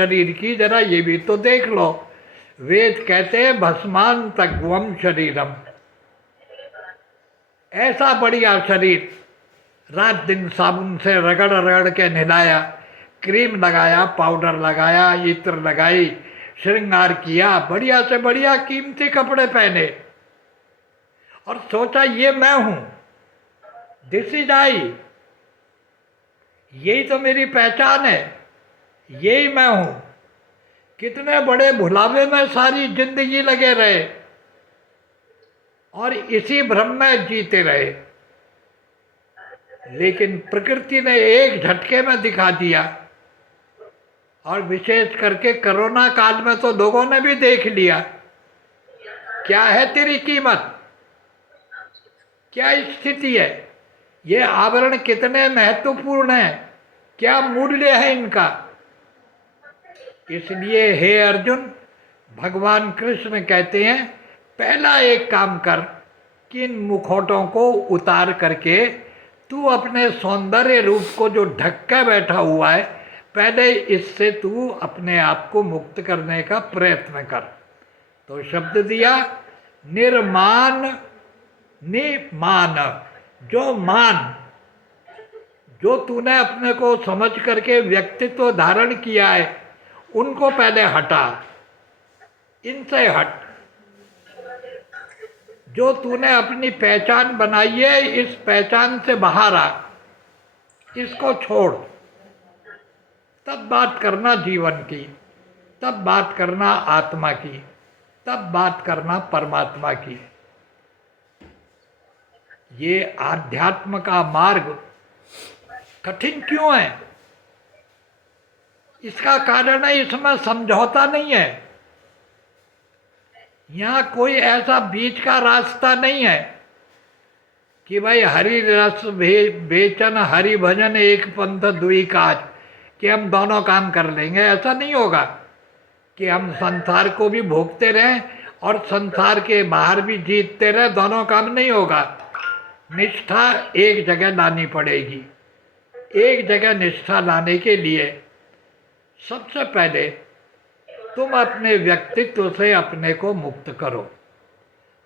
शरीर की, जरा ये भी तो देख लो। वेद कहते हैं भस्मान तग्वम शरीरम, ऐसा बढ़िया शरीर, रात दिन साबुन से रगड़ रगड़ के नहलाया, क्रीम लगाया, पाउडर लगाया, इत्र लगाई, श्रृंगार किया, बढ़िया से बढ़िया कीमती कपड़े पहने और सोचा ये मैं हूं, दिस इज आई, यही तो मेरी पहचान है, यही मैं हूं। कितने बड़े भुलावे में सारी जिंदगी लगे रहे और इसी भ्रम में जीते रहे, लेकिन प्रकृति ने एक झटके में दिखा दिया। और विशेष करके कोरोना काल में तो लोगों ने भी देख लिया क्या है तेरी कीमत, क्या स्थिति है, ये आवरण कितने महत्वपूर्ण हैं, क्या मूल्य है इनका। इसलिए हे अर्जुन, भगवान कृष्ण कहते हैं पहला एक काम कर कि इन मुखौटों को उतार करके तू अपने सौंदर्य रूप को जो ढक के बैठा हुआ है, पहले इससे तू अपने आप को मुक्त करने का प्रयत्न कर। तो शब्द दिया निर्मान निमान, जो मान, जो तूने अपने को समझ करके व्यक्तित्व धारण किया है, उनको पहले हटा, इनसे हट। जो तूने अपनी पहचान बनाई है, इस पहचान से बाहर आ, इसको छोड़, तब बात करना जीवन की, तब बात करना आत्मा की, तब बात करना परमात्मा की। ये आध्यात्म का मार्ग कठिन क्यों है? इसका कारण है इसमें समझौता नहीं है। यहाँ कोई ऐसा बीच का रास्ता नहीं है कि भाई हरि रस बेचन हरि भजन एक पंथ दुई काज, कि हम दोनों काम कर लेंगे। ऐसा नहीं होगा कि हम संसार को भी भोगते रहें और संसार के बाहर भी जीतते रहे, दोनों काम नहीं होगा। निष्ठा एक जगह लानी पड़ेगी। एक जगह निष्ठा लाने के लिए सबसे पहले तुम अपने व्यक्तित्व से अपने को मुक्त करो,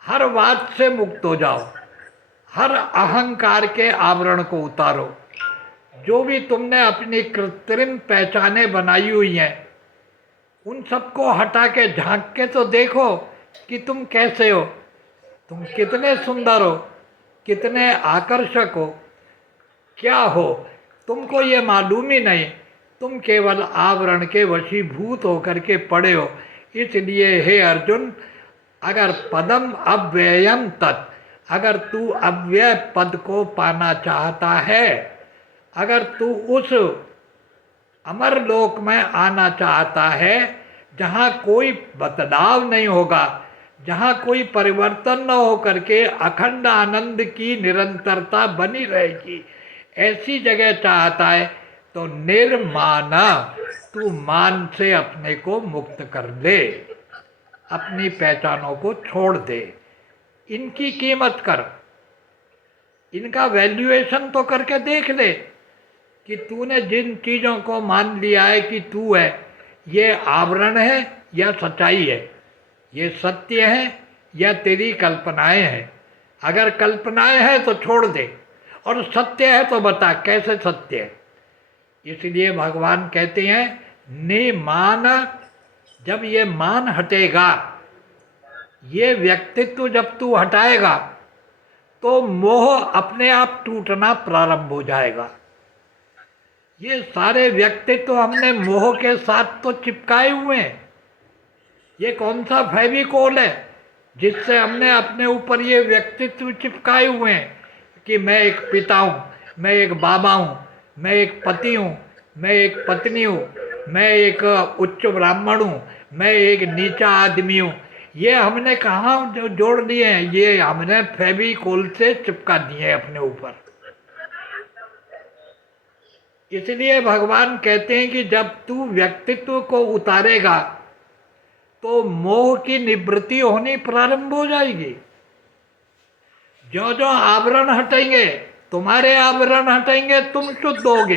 हर बात से मुक्त हो जाओ, हर अहंकार के आवरण को उतारो। जो भी तुमने अपनी कृत्रिम पहचानें बनाई हुई हैं, उन सबको हटा के झांक के तो देखो कि तुम कैसे हो, तुम कितने सुंदर हो, कितने आकर्षक हो, क्या हो, तुमको ये मालूम ही नहीं। तुम केवल आवरण के वशीभूत होकर के पड़े हो। इसलिए हे अर्जुन, अगर पदम अव्ययम तत्, अगर तू अव्यय पद को पाना चाहता है, अगर तू उस अमर लोक में आना चाहता है जहाँ कोई बदलाव नहीं होगा, जहाँ कोई परिवर्तन न हो करके अखंड आनंद की निरंतरता बनी रहेगी, ऐसी जगह चाहता है, तो निर्मान, तू मान से अपने को मुक्त कर ले, अपनी पहचानों को छोड़ दे, इनकी कीमत कर, इनका वैल्यूएशन तो करके देख ले कि तूने जिन चीज़ों को मान लिया है कि तू है, ये आवरण है या सच्चाई है, ये सत्य है या तेरी कल्पनाएं हैं। अगर कल्पनाएं हैं तो छोड़ दे, और सत्य है तो बता कैसे सत्य है। इसलिए भगवान कहते हैं निमान, जब ये मान हटेगा, ये व्यक्तित्व जब तू हटाएगा, तो मोह अपने आप टूटना प्रारंभ हो जाएगा। ये सारे व्यक्तित्व हमने मोह के साथ तो चिपकाए हुए हैं। ये कौन सा फेविकोल है जिससे हमने अपने ऊपर ये व्यक्तित्व चिपकाए हुए हैं कि मैं एक पिता हूँ, मैं एक बाबा हूँ, मैं एक पति हूँ, मैं एक पत्नी हूँ, मैं एक उच्च ब्राह्मण हूँ, मैं एक नीचा आदमी हूँ। ये हमने कहाँ जो जोड़ दिए हैं? ये हमने फेविकोल से चिपका दिए हैं अपने ऊपर। इसलिए भगवान कहते हैं कि जब तू व्यक्तित्व को उतारेगा तो मोह की निवृत्ति होनी प्रारंभ हो जाएगी। जो जो आवरण हटेंगे, तुम्हारे आवरण हटेंगे, तुम शुद्ध होगे,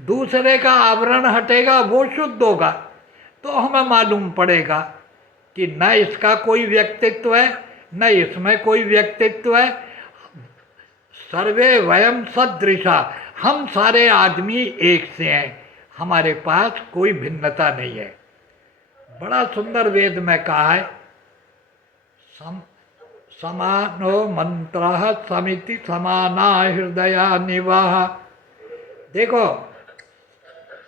दूसरे का आवरण हटेगा, वो शुद्ध होगा। तो हमें मालूम पड़ेगा कि न इसका कोई व्यक्तित्व है, न इसमें कोई व्यक्तित्व है। सर्वे वयम सदृशा, हम सारे आदमी एक से हैं, हमारे पास कोई भिन्नता नहीं है। बड़ा सुंदर वेद में कहा है, समानो मंत्र समिति समाना हृदया निवाह। देखो,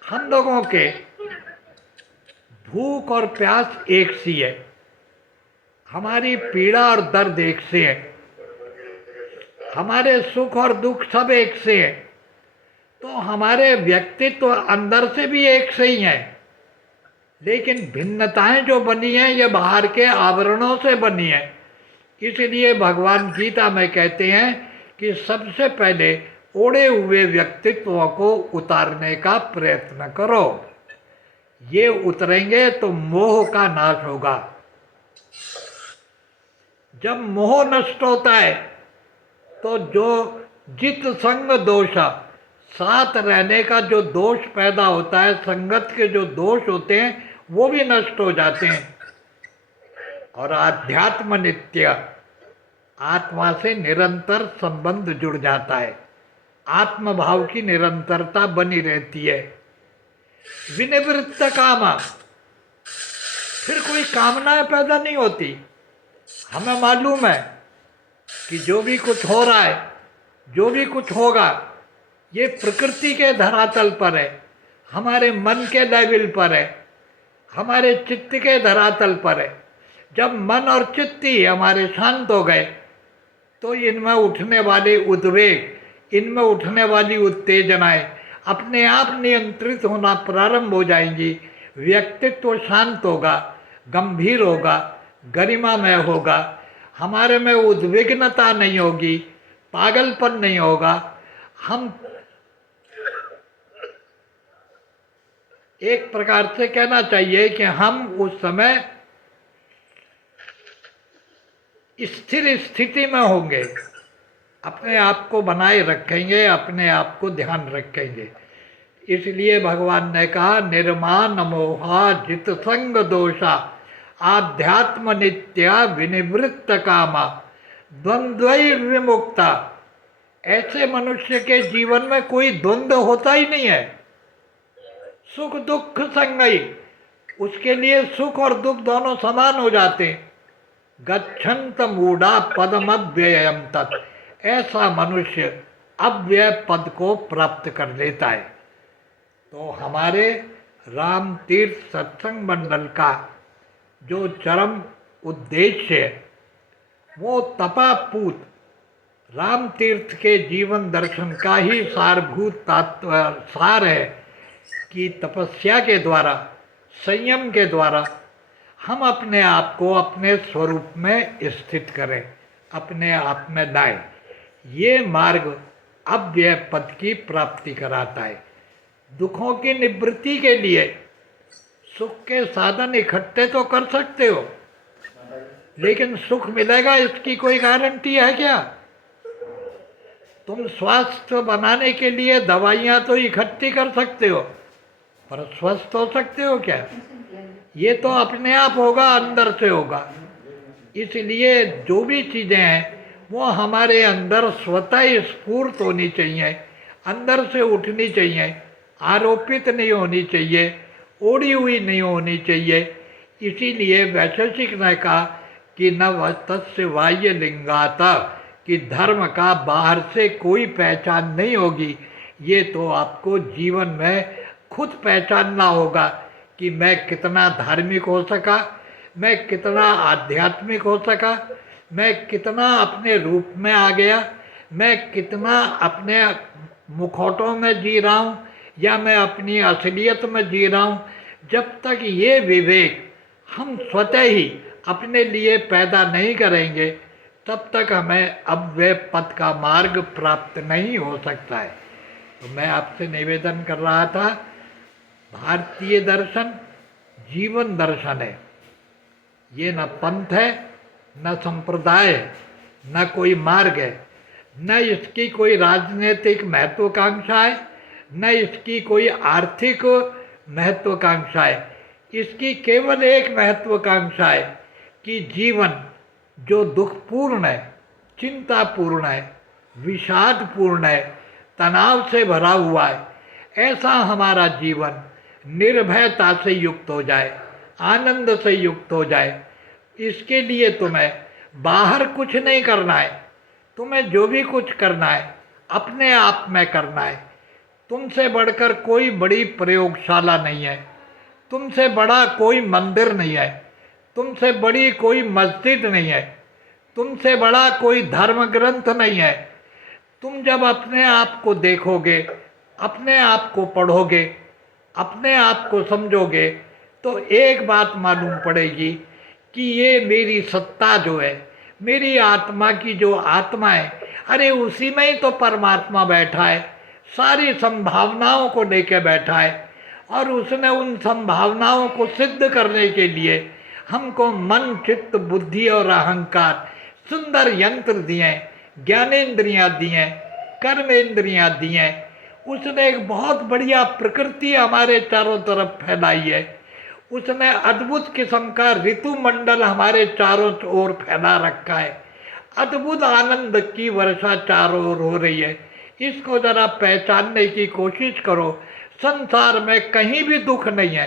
हम लोगों के भूख और प्यास एक सी है, हमारी पीड़ा और दर्द एक से है, हमारे सुख और दुख सब एक से है। तो हमारे व्यक्तित्व अंदर से भी एक से ही हैं, लेकिन भिन्नताएं जो बनी हैं ये बाहर के आवरणों से बनी हैं। इसलिए भगवान गीता में कहते हैं कि सबसे पहले ओढ़े हुए व्यक्तित्व को उतारने का प्रयत्न करो। ये उतरेंगे तो मोह का नाश होगा। जब मोह नष्ट होता है तो जो जित संग दोषा, साथ रहने का जो दोष पैदा होता है, संगत के जो दोष होते हैं वो भी नष्ट हो जाते हैं। और आध्यात्म नित्य, आत्मा से निरंतर संबंध जुड़ जाता है, आत्म भाव की निरंतरता बनी रहती है। विनिवृत्त कामा, फिर कोई कामनाएं पैदा नहीं होती। हमें मालूम है कि जो भी कुछ हो रहा है, जो भी कुछ होगा, ये प्रकृति के धरातल पर है, हमारे मन के लेवल पर है, हमारे चित्त के धरातल पर है। जब मन और चित्त ही हमारे शांत हो गए तो इनमें उठने वाले उद्वेग, इनमें उठने वाली उत्तेजनाएं अपने आप नियंत्रित होना प्रारंभ हो जाएंगी। व्यक्तित्व शांत होगा, गंभीर होगा, गरिमामय होगा, हमारे में उद्विग्नता नहीं होगी, पागलपन नहीं होगा। हम एक प्रकार से कहना चाहिए कि हम उस समय स्थिर स्थिति में होंगे, अपने आप को बनाए रखेंगे, अपने आप को ध्यान रखेंगे। इसलिए भगवान ने कहा, निर्माण मोहा जित संग दोषा आध्यात्म नित्या विनिवृत्त कामा द्वंद्वै विमुक्ता। ऐसे मनुष्य के जीवन में कोई द्वंद्व होता ही नहीं है। सुख दुख संगई, उसके लिए सुख और दुख दोनों समान हो जाते हैं। गच्छन्त मूढ़ा पदम अव्ययम तत्, ऐसा मनुष्य अव्यय पद को प्राप्त कर लेता है। तो हमारे राम तीर्थ सत्संग मंडल का जो चरम उद्देश्य है वो तपापूत राम तीर्थ के जीवन दर्शन का ही सारभूत तत्व सार है कि तपस्या के द्वारा, संयम के द्वारा हम अपने आप को अपने स्वरूप में स्थित करें, अपने आप में लाएं। ये मार्ग अव्यय पद की प्राप्ति कराता है। दुखों की निवृत्ति के लिए सुख के साधन इकट्ठे तो कर सकते हो, लेकिन सुख मिलेगा इसकी कोई गारंटी है क्या? तुम स्वास्थ्य बनाने के लिए दवाइयाँ तो इकट्ठी कर सकते हो, पर स्वस्थ हो सकते हो क्या? ये तो अपने आप होगा, अंदर से होगा। इसलिए जो भी चीज़ें हैं वो हमारे अंदर स्वतः स्फूर्त होनी चाहिए, अंदर से उठनी चाहिए, आरोपित नहीं होनी चाहिए, ओढ़ी हुई नहीं होनी चाहिए। इसीलिए वैशेषिक ने कहा कि न तस्य बाह्य लिंगाता, कि धर्म का बाहर से कोई पहचान नहीं होगी। ये तो आपको जीवन में खुद पहचानना होगा कि मैं कितना धार्मिक हो सका, मैं कितना आध्यात्मिक हो सका, मैं कितना अपने रूप में आ गया, मैं कितना अपने मुखौटों में जी रहा हूँ या मैं अपनी असलियत में जी रहा हूँ। जब तक ये विवेक हम स्वतः ही अपने लिए पैदा नहीं करेंगे तब तक हमें अव्यय पद का मार्ग प्राप्त नहीं हो सकता है। तो मैं आपसे निवेदन कर रहा था, भारतीय दर्शन जीवन दर्शन है, ये न पंथ है, न संप्रदाय है, न कोई मार्ग है, न इसकी कोई राजनीतिक महत्वाकांक्षा है, न इसकी कोई आर्थिक महत्वाकांक्षा है। इसकी केवल एक महत्वाकांक्षा है कि जीवन जो दुखपूर्ण है, चिंतापूर्ण है, विषादपूर्ण है, तनाव से भरा हुआ है, ऐसा हमारा जीवन निर्भयता से युक्त हो जाए, आनंद से युक्त हो जाए। इसके लिए तुम्हें बाहर कुछ नहीं करना है, तुम्हें जो भी कुछ करना है अपने आप में करना है। तुमसे बढ़कर कोई बड़ी प्रयोगशाला नहीं है, तुमसे बड़ा कोई मंदिर नहीं है, तुमसे बड़ी कोई मस्जिद नहीं है, तुमसे बड़ा कोई धर्म ग्रंथ नहीं है। तुम जब अपने आप को देखोगे, अपने आप को पढ़ोगे, अपने आप को समझोगे, तो एक बात मालूम पड़ेगी कि ये मेरी सत्ता जो है, मेरी आत्मा की जो आत्मा है, अरे उसी में ही तो परमात्मा बैठा है, सारी संभावनाओं को लेकर बैठा है। और उसने उन संभावनाओं को सिद्ध करने के लिए हमको मन, चित्त, बुद्धि और अहंकार सुंदर यंत्र दिए, ज्ञानेंद्रियां दिए, कर्मेंद्रियां दिए। उसने एक बहुत बढ़िया प्रकृति हमारे चारों तरफ फैलाई है। उसने अद्भुत किस्म का ऋतु मंडल हमारे चारों ओर फैला रखा है। अद्भुत आनंद की वर्षा चारों ओर हो रही है। इसको जरा पहचानने की कोशिश करो। संसार में कहीं भी दुख नहीं है,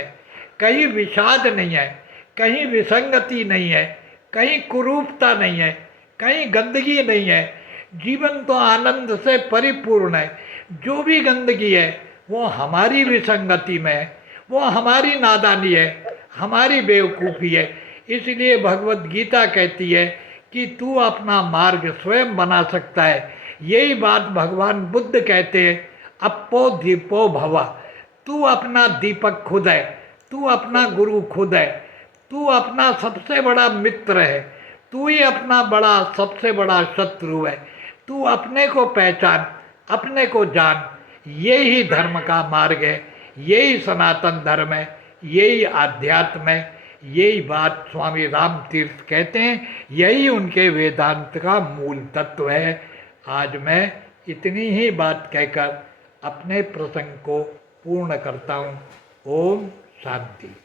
कहीं विषाद नहीं है, कहीं विसंगति नहीं है, कहीं कुरूपता नहीं है, कहीं गंदगी नहीं है। जीवन तो आनंद से परिपूर्ण है। जो भी गंदगी है वो हमारी विसंगति में है, वो हमारी नादानी है, हमारी बेवकूफ़ी है। इसलिए भगवत गीता कहती है कि तू अपना मार्ग स्वयं बना सकता है। यही बात भगवान बुद्ध कहते हैं, अपो दीपो भवा। तू अपना दीपक खुद है, तू अपना गुरु खुद है, तू अपना सबसे बड़ा मित्र है, तू ही अपना बड़ा सबसे बड़ा शत्रु है। तू अपने को पहचान, अपने को जान। यही धर्म का मार्ग है, यही सनातन धर्म है, यही आध्यात्म है। यही बात स्वामी राम तीर्थ कहते हैं, यही उनके वेदांत का मूल तत्व है। आज मैं इतनी ही बात कहकर अपने प्रसंग को पूर्ण करता हूँ। ओम शांति।